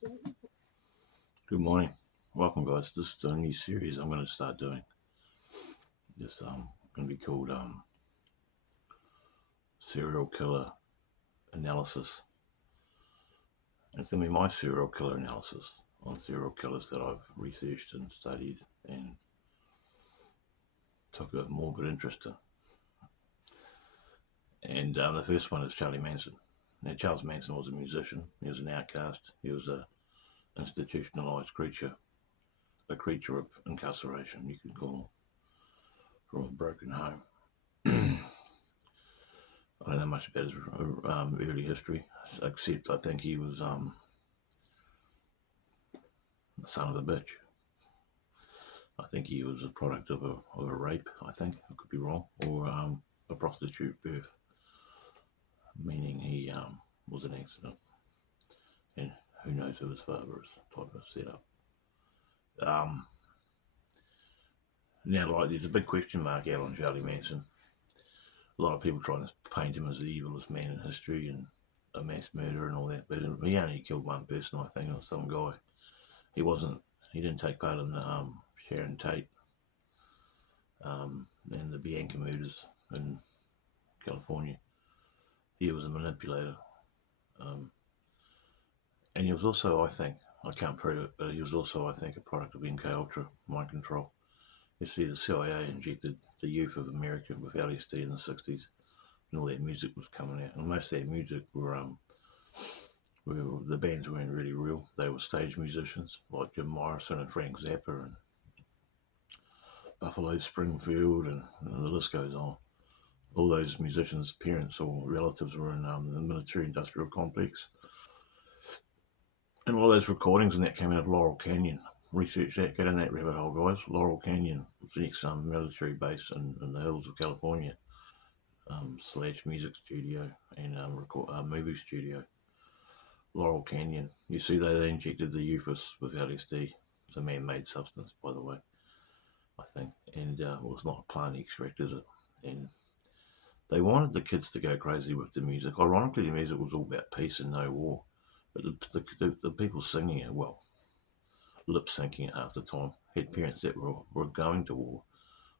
Good morning. Welcome, guys. This is a new series I'm going to start doing. It's going to be called Serial Killer Analysis. And it's going to be my serial killer analysis on serial killers that I've researched and studied and took a morbid interest in. And the first one is Charlie Manson. Now, Charles Manson was a musician. He was an outcast. He was a institutionalized creature, a creature of incarceration, you could call him, from a broken home. I don't know much about his early history, except I think he was the son of a bitch. I think he was a product of a rape, I think, I could be wrong, or a prostitute birth, meaning he was an accident. And who knows who his father is, type of setup. Now, like, there's a big question mark out on Charlie Manson. A lot of people trying to paint him as the evilest man in history and a mass murderer and all that, but he only killed one person, I think, or some guy. He didn't take part in the Sharon Tate and the Bianca murders in California. He was a manipulator. And he was also, I think, I can't prove it, but he was also, I think, a product of MK Ultra, mind control. You see, the CIA injected the youth of America with LSD in the 60s, and all that music was coming out. And most of that music were the bands weren't really real. They were stage musicians like Jim Morrison and Frank Zappa and Buffalo Springfield, and the list goes on. All those musicians' parents or relatives were in the military-industrial complex. And all those recordings and that came out of Laurel Canyon. Research that, get in that rabbit hole, guys. Laurel Canyon, Phoenix military base in the hills of California, / music studio and movie studio. Laurel Canyon. You see, they injected the youth with LSD. It's a man-made substance, by the way, I think. And well, it's not a plant extract, is it? And they wanted the kids to go crazy with the music. Ironically, the music was all about peace and no war. But the people singing it, well, lip-syncing it half the time, had parents that were going to war.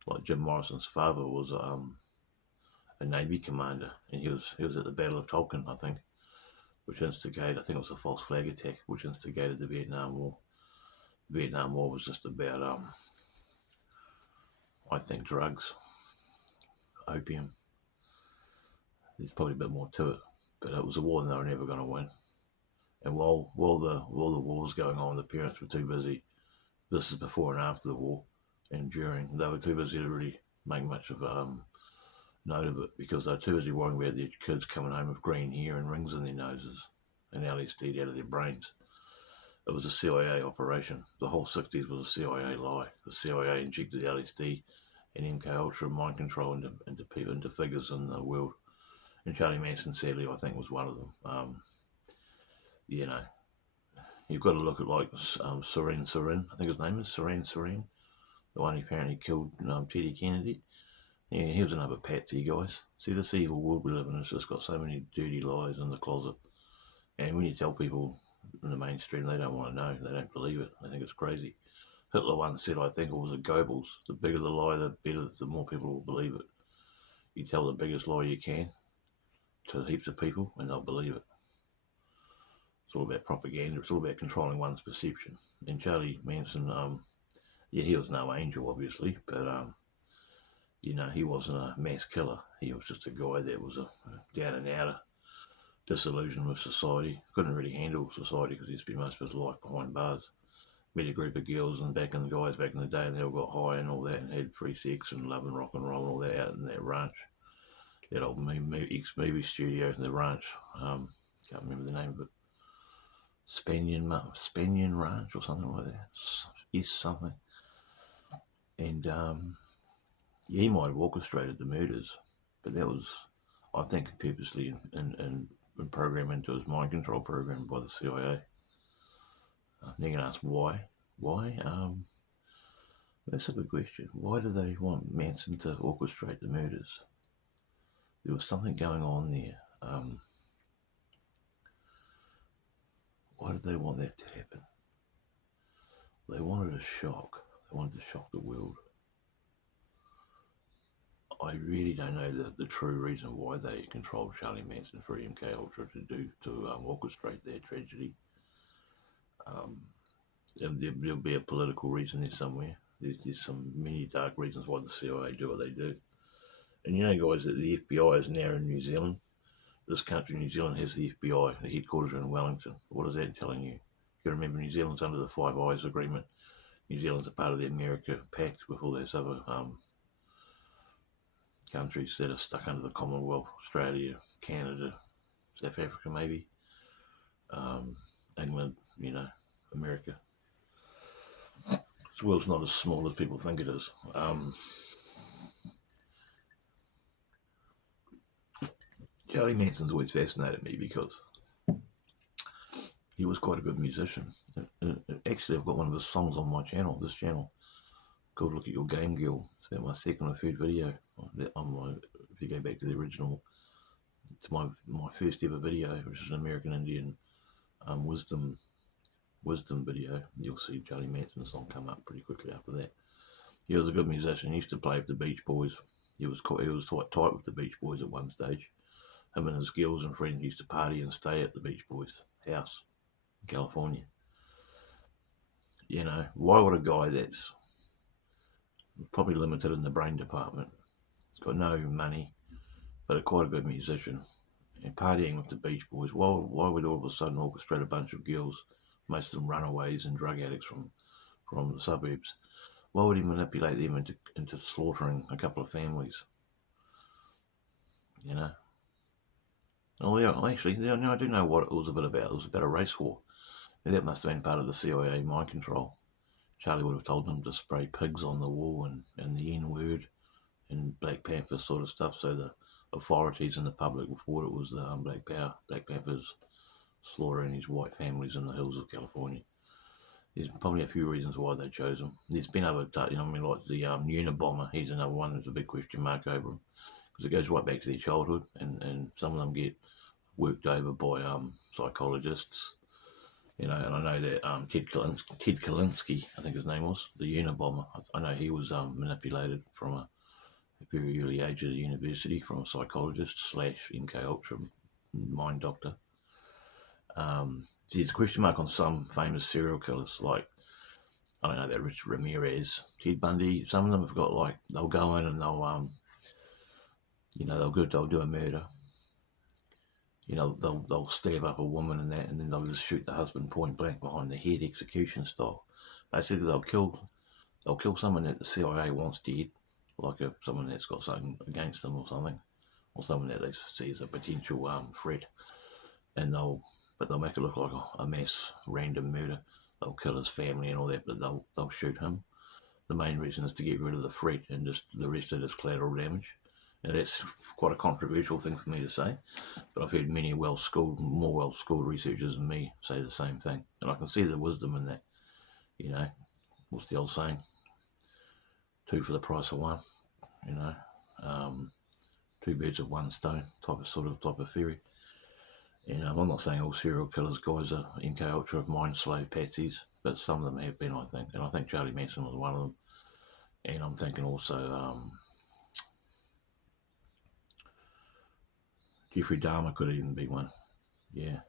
Like Jim Morrison's father was a Navy commander, and he was at the Battle of Tonkin, I think, which instigated, I think it was a false flag attack, which instigated the Vietnam War. The Vietnam War was just about, I think, drugs, opium. There's probably a bit more to it, but it was a war they were never going to win. And while the war was going on, the parents were too busy. This is before and after the war, and during. They were too busy to really make much of note of it, because they're too busy worrying about their kids coming home with green hair and rings in their noses and LSD out of their brains. It was a CIA operation. The whole 60s was a CIA lie. The CIA injected LSD and MK Ultra mind control into people, into figures in the world. And Charlie Manson, sadly, I think, was one of them. You know, you've got to look at like Serene, I think his name is Serene, the one who apparently killed Teddy Kennedy. Yeah, he was another patsy, guys. See, this evil world we live in has just got so many dirty lies in the closet. And when you tell people in the mainstream, they don't want to know. They don't believe it. They think it's crazy. Hitler once said, I think it was a Goebbels, the bigger the lie, the more people will believe it. You tell the biggest lie you can to heaps of people, and they'll believe it. It's all about propaganda. It's all about controlling one's perception. And Charlie Manson, yeah, he was no angel, obviously, but you know, he wasn't a mass killer. He was just a guy that was a down and outer, disillusioned with society. Couldn't really handle society because he spent most of his life behind bars. Met a group of girls and back in the day, and they all got high and all that, and had free sex and love and rock and roll and all that out in that ranch, that old ex-movie studio in the ranch. Can't remember the name of it. Spanian Ranch or something like that. Yes, something. And yeah, he might have orchestrated the murders, but that was, I think, purposely and programmed into his mind control program by the CIA. You're going to ask why? Why? That's a good question. Why do they want Manson to orchestrate the murders? There was something going on there. Why did they want that to happen? They wanted a shock. They wanted to shock the world. I really don't know the true reason why they controlled Charlie Manson for MK Ultra to orchestrate their tragedy. And there'll be a political reason there somewhere. There's some many dark reasons why the CIA do what they do. And you know, guys, that the FBI is now in New Zealand. This country, New Zealand, has the FBI. The headquarters are in Wellington. What is that telling you? You remember, New Zealand's under the Five Eyes Agreement. New Zealand's a part of the America Pact with all those other countries that are stuck under the Commonwealth. Australia, Canada, South Africa, maybe. England, America. This world's not as small as people think it is. Charlie Manson's always fascinated me because he was quite a good musician. Actually, I've got one of his songs on my channel, this channel, called Look at Your Game Girl. It's about my second or third video. If you go back to the original, it's my first ever video, which is an American Indian wisdom video. You'll see Charlie Manson's song come up pretty quickly after that. He was a good musician. He used to play with the Beach Boys. He was quite tight with the Beach Boys at one stage. Him and his girls and friends used to party and stay at the Beach Boys' house in California. Why would a guy that's probably limited in the brain department, he's got no money, but quite a good musician, and partying with the Beach Boys, why would all of a sudden orchestrate a bunch of girls, most of them runaways and drug addicts from the suburbs? Why would he manipulate them into slaughtering a couple of families? Oh, yeah, actually, I do know what it was a bit about. It was about a race war. And that must have been part of the CIA mind control. Charlie would have told them to spray pigs on the wall and the N-word and Black Panther sort of stuff, so the authorities and the public thought it was Black Panthers slaughtering these white families in the hills of California. There's probably a few reasons why they chose him. There's been other, like the Unabomber. He's another one. There's a big question mark over him because it goes right back to their childhood, and some of them get worked over by psychologists. And I know that Ted Kalinske, I think his name was, the Unabomber. I know he was manipulated from a very early age at a university from a psychologist / MK Ultra mind doctor. There's a question mark on some famous serial killers, like, I don't know, that Richard Ramirez, Ted Bundy. Some of them have got, they'll go in and they'll do a murder. They'll stab up a woman and that, and then they'll just shoot the husband point blank behind the head, execution style. Basically, they'll kill someone that the CIA wants dead, like someone that's got something against them or something, or someone that they see as a potential threat, and they'll make it look like a mass random murder. They'll kill his family and all that, but they'll shoot him. The main reason is to get rid of the threat, and just the rest of it is collateral damage. Now, that's quite a controversial thing for me to say, but I've heard many more well-schooled researchers than me say the same thing, and I can see the wisdom in that. What's the old saying? 2 for the price of 1. 2 birds with 1 stone type of theory. I'm not saying all serial killers guys are MK Ultra mind slave patsies, but some of them have been, I think, and I think Charlie Manson was one of them. And I'm thinking also Jeffrey Dahmer could even be one. Yeah.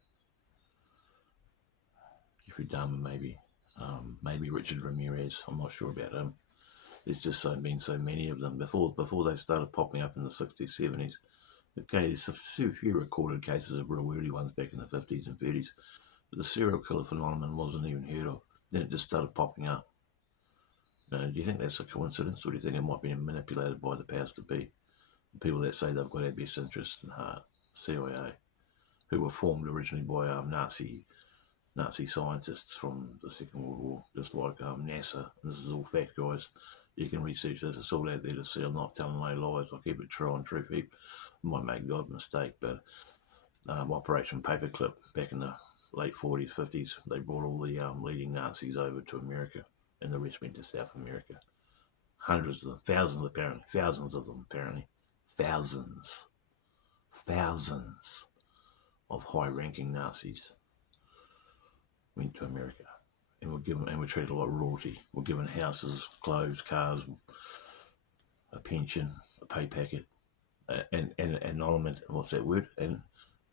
Jeffrey Dahmer, maybe. Maybe Richard Ramirez. I'm not sure about him. There's just been so many of them. Before they started popping up in the 60s, 70s. Okay, there's a few recorded cases of real weirdy ones back in the 50s and 30s. But the serial killer phenomenon wasn't even heard of. Then it just started popping up. Do you think that's a coincidence, or do you think it might be manipulated by the powers to be? The people that say they've got our best interests in heart, CIA, who were formed originally by Nazi scientists from the Second World War, just like NASA. This is all fact, guys. You can research this. It's all out there to see. I'm not telling no lies. I keep it true on Truth Heap. I might make a God mistake, but Operation Paperclip back in the late 40s, 50s, they brought all the leading Nazis over to America, and the rest went to South America. Hundreds of them, thousands of them apparently, thousands of high-ranking Nazis. went to America, and were treated like royalty. Were given houses, clothes, cars, a pension, a pay packet, and anonymous. What's that word? And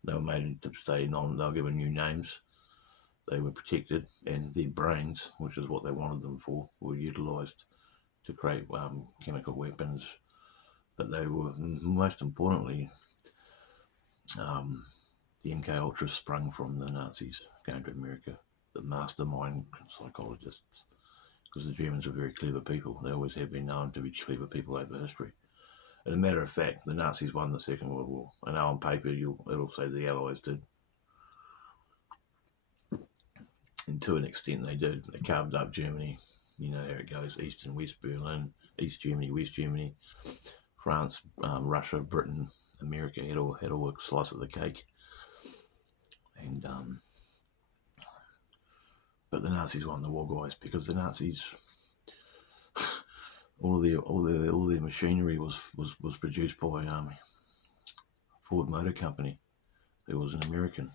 they were made to stay anonymous. They were given new names. They were protected, and their brains, which is what they wanted them for, were utilised to create chemical weapons. But they were, most importantly, the MK Ultra sprung from the Nazis going to America, the mastermind psychologists, because the Germans were very clever people. They always have been known to be clever people over history. As a matter of fact, the Nazis won the Second World War. I know on paper it'll say the Allies did. And to an extent they did. They carved up Germany. You know how it goes, East and West Berlin, East Germany, West Germany, France, Russia, Britain, America had all a slice of the cake. And but the Nazis won the war, guys, because the Nazis, all their machinery was produced by Ford Motor Company. It was an American.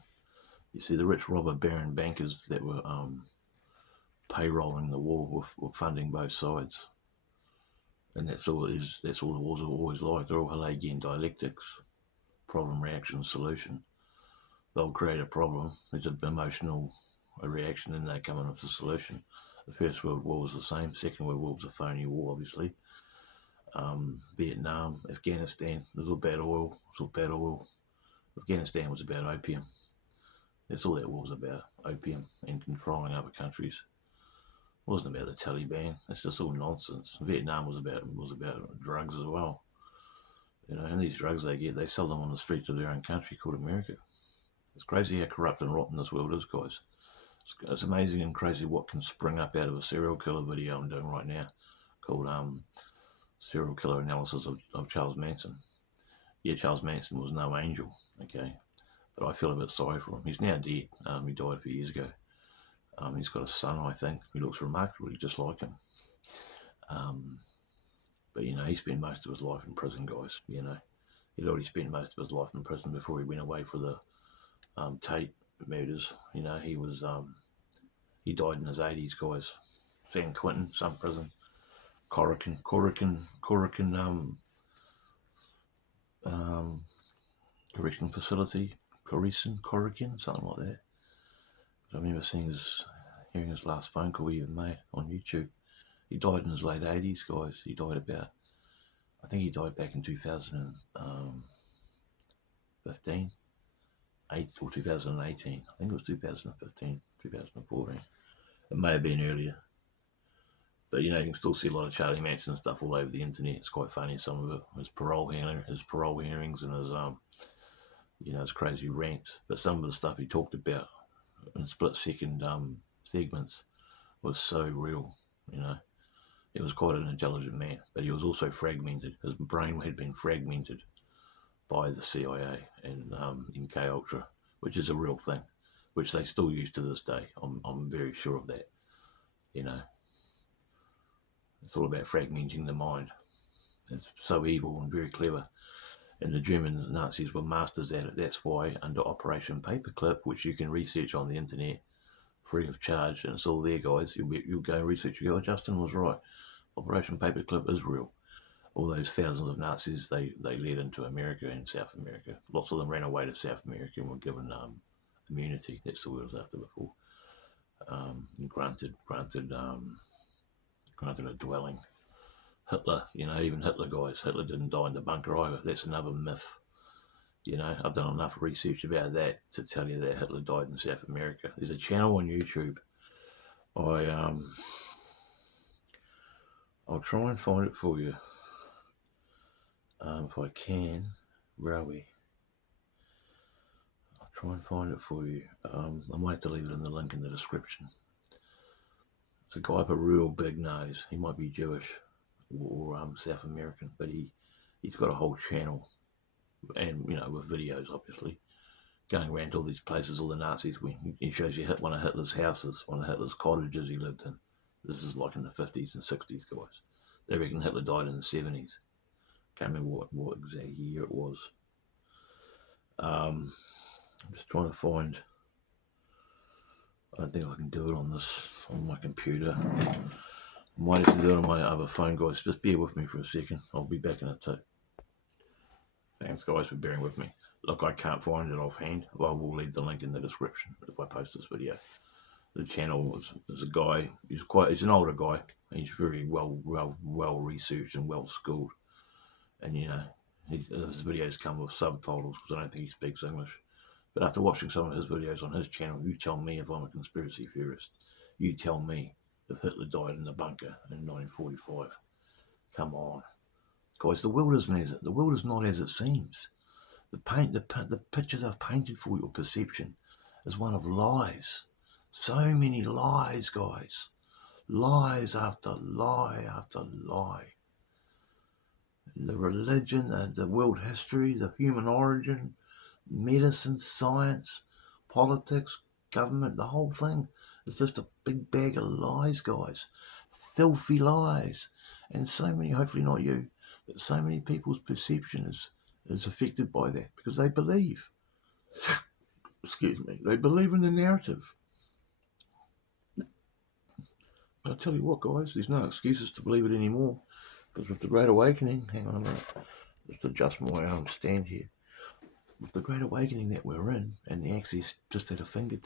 You see, the rich robber baron bankers that were payrolling the war were funding both sides, and that's all it is. That's all the wars are always like. They're all Hegelian dialectics, problem, reaction, solution. They'll create a problem. There's an emotional reaction, and they come in with a solution. The First World War was the same. Second World War was a phony war, obviously. Vietnam, Afghanistan, there's all bad oil. It's all bad oil. Afghanistan was about opium. That's all that war was about, opium and controlling other countries. It wasn't about the Taliban. It's just all nonsense. Vietnam was about drugs as well. You know, and these drugs they sell them on the streets of their own country called America. It's crazy how corrupt and rotten this world is, guys. It's amazing and crazy what can spring up out of a serial killer video I'm doing right now called Serial Killer Analysis of Charles Manson. Yeah, Charles Manson was no angel, okay? But I feel a bit sorry for him. He's now dead. He died a few years ago. He's got a son, I think. He looks remarkably just like him. But, you know, he spent most of his life in prison, guys. You know, he'd already spent most of his life in prison before he went away for the Tate murders. You know, he died in his 80s, guys. San Quentin, some prison. Corrigan, correction facility. Corrigan, something like that. I remember hearing his last phone call he ever made on YouTube. He died in his late 80s, guys. I think he died back in 2015, 8 or 2018. I think it was 2015, 2014. It may have been earlier. But, you know, you can still see a lot of Charlie Manson stuff all over the internet. It's quite funny, some of it. His parole hearings and his, you know, his crazy rants. But some of the stuff he talked about in split-second segments was so real, you know. He was quite an intelligent man, but he was also fragmented. His brain had been fragmented by the CIA and MK Ultra, which is a real thing, which they still use to this day. I'm very sure of that, you know. It's all about fragmenting the mind. It's so evil and very clever. And the German Nazis were masters at it. That's why under Operation Paperclip, which you can research on the internet free of charge, and it's all there, guys. You'll go and research. You go, Justin was right. Operation Paperclip is real. All those thousands of Nazis, they led into America and South America. Lots of them ran away to South America and were given immunity. That's the word I was after before. And granted a dwelling. Hitler, you know, even Hitler, guys. Hitler didn't die in the bunker either. That's another myth. You know, I've done enough research about that to tell you that Hitler died in South America. There's a channel on YouTube. I'll try and find it for you. If I can. Where are we? I'll try and find it for you. I might have to leave it in the link in the description. It's a guy with a real big nose. He might be Jewish or South American, but he's got a whole channel, and you know, with videos obviously, going around to all these places all the Nazis went. He shows you one of Hitler's houses, one of Hitler's cottages he lived in. This is like in the 50s and 60s, guys. They reckon Hitler died in the 70s. Can't remember what exact year it was. I'm just trying to find I don't think I can do it on my computer. I might have to do it on my other phone, guys. Just bear with me for a second. I'll be back in a tick. Thanks, guys, for bearing with me. Look, I can't find it offhand. I will leave the link in the description if I post this video. The channel is a guy. He's an older guy. He's very well researched and well schooled. And his videos come with subtitles because I don't think he speaks English. But after watching some of his videos on his channel, you tell me if I'm a conspiracy theorist. You tell me if Hitler died in the bunker in 1945. Come on, guys. The world is not as it seems. The picture they've painted for your perception is one of lies. So many lies, guys. Lies after lie after lie. The religion, the world history, the human origin, medicine, science, politics, government, the whole thing is just a big bag of lies, guys. Filthy lies. And so many, hopefully not you, but so many people's perception is affected by that because they believe. Excuse me. They believe in the narrative. I'll tell you what, guys, there's no excuses to believe it anymore. Because with the Great Awakening, hang on a minute, let's adjust my stand here. With the Great Awakening that we're in, and the access just at our fingers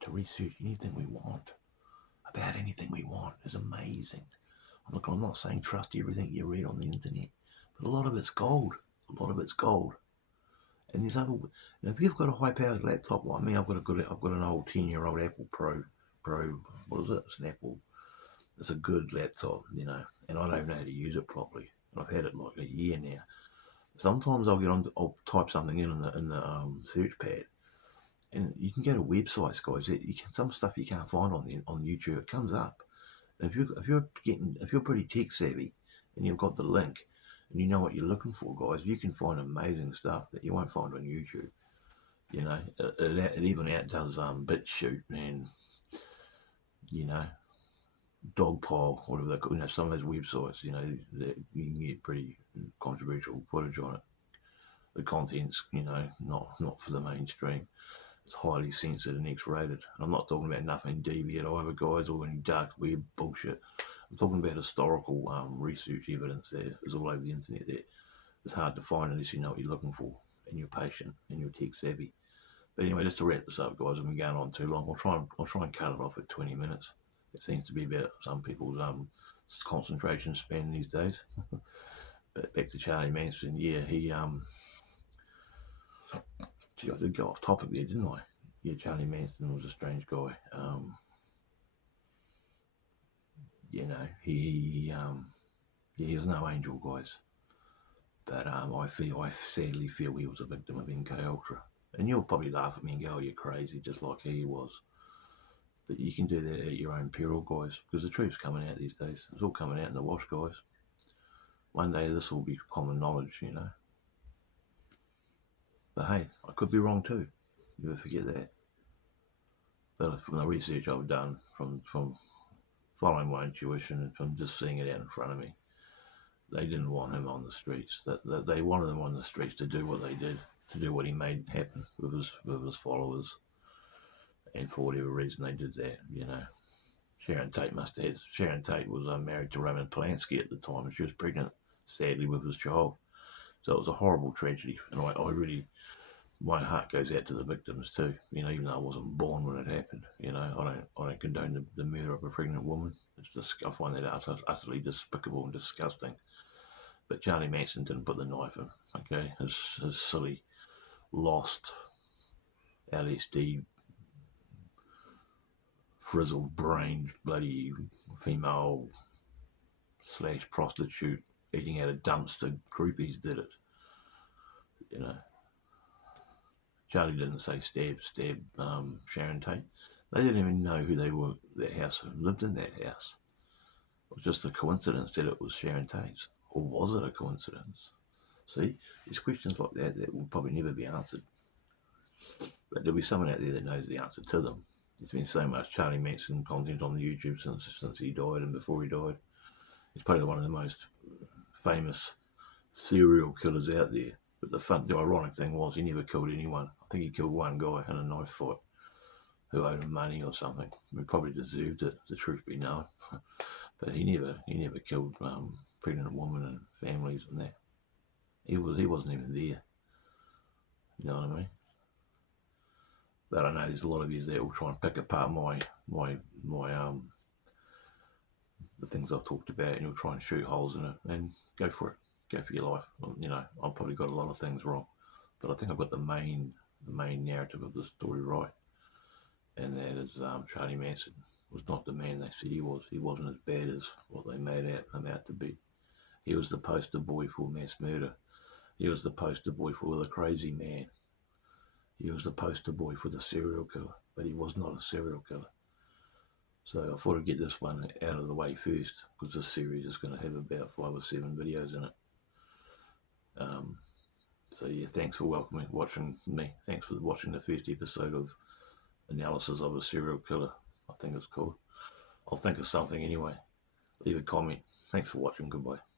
to research anything we want, about anything we want, is amazing. Look, I'm not saying trust everything you read on the internet, but a lot of it's gold. A lot of it's gold. And there's other. Now, if you've got a high-powered laptop like me, I've got an old 10-year-old Apple Pro. What is it? It's an Apple. It's a good laptop, and I don't know how to use it properly. I've had it like a year now. Sometimes I'll type something in the search pad, and you can go to websites, guys. Some stuff you can't find on YouTube. It comes up. And if you're pretty tech savvy, and you've got the link, and you know what you're looking for, guys, you can find amazing stuff that you won't find on YouTube. It even outdoes BitChute and Dogpile, whatever they call, some of those websites, that you can get pretty controversial footage on it. The content's, not for the mainstream. It's highly censored and X-rated. I'm not talking about nothing deviant either, guys, or any dark web bullshit. I'm talking about historical research evidence that is all over the internet that is hard to find unless you know what you're looking for and you're patient and you're tech savvy. But anyway, just to wrap this up, guys, I've been going on too long. I'll try and cut it off at 20 minutes. It seems to be about some people's concentration span these days. But back to Charlie Manson, yeah, gee, I did go off topic there, didn't I? Yeah, Charlie Manson was a strange guy. He was no angel, guys. But I sadly feel he was a victim of MK Ultra. And you'll probably laugh at me and go, "Oh, you're crazy," just like he was. But you can do that at your own peril, guys, because the truth's coming out these days. It's all coming out in the wash, guys. One day this will be common knowledge, But hey, I could be wrong too. Never forget that. But from the research I've done, from following my intuition and from just seeing it out in front of me, they didn't want him on the streets. That they wanted him on the streets to do what they did, to do what he made happen with his followers. And for whatever reason, they did that. Sharon Tate Sharon Tate was married to Roman Polanski at the time, and she was pregnant, sadly, with his child. So it was a horrible tragedy, and I really, my heart goes out to the victims too. Even though I wasn't born when it happened. I don't condone the murder of a pregnant woman. I find that utterly despicable and disgusting. But Charlie Manson didn't put the knife in. Okay, his silly, lost, LSD, frizzled brained, bloody female / prostitute eating out of dumpster groupies did it. Charlie didn't say stab Sharon Tate. They didn't even know who they were, that house, who lived in that house. It was just a coincidence that it was Sharon Tate's. Or was it a coincidence? See, there's questions like that will probably never be answered. But there'll be someone out there that knows the answer to them. There's been so much Charlie Manson content on the YouTube since he died and before he died. He's probably one of the most famous serial killers out there. But the ironic thing was he never killed anyone. I think he killed one guy in a knife fight. who owed him money or something. He probably deserved it, the truth be known. But he never killed pregnant women and families and that. He wasn't even there. You know what I mean? But I know there's a lot of you that will try and pick apart my the things I've talked about, and you'll try and shoot holes in it, and go for it. Go for your life. Well, you know, I've probably got a lot of things wrong, but I think I've got the main narrative of the story right, and that is Charlie Manson was not the man they said he was. He wasn't as bad as what they made him out to be. He was the poster boy for mass murder. He was the poster boy for the crazy man. He was the poster boy for the serial killer, but he was not a serial killer. So I thought I'd get this one out of the way first, because this series is going to have about 5 or 7 videos in it. So yeah, thanks for watching me. Thanks for watching the first episode of Analysis of a Serial Killer, I think it's called. I'll think of something anyway. Leave a comment. Thanks for watching. Goodbye.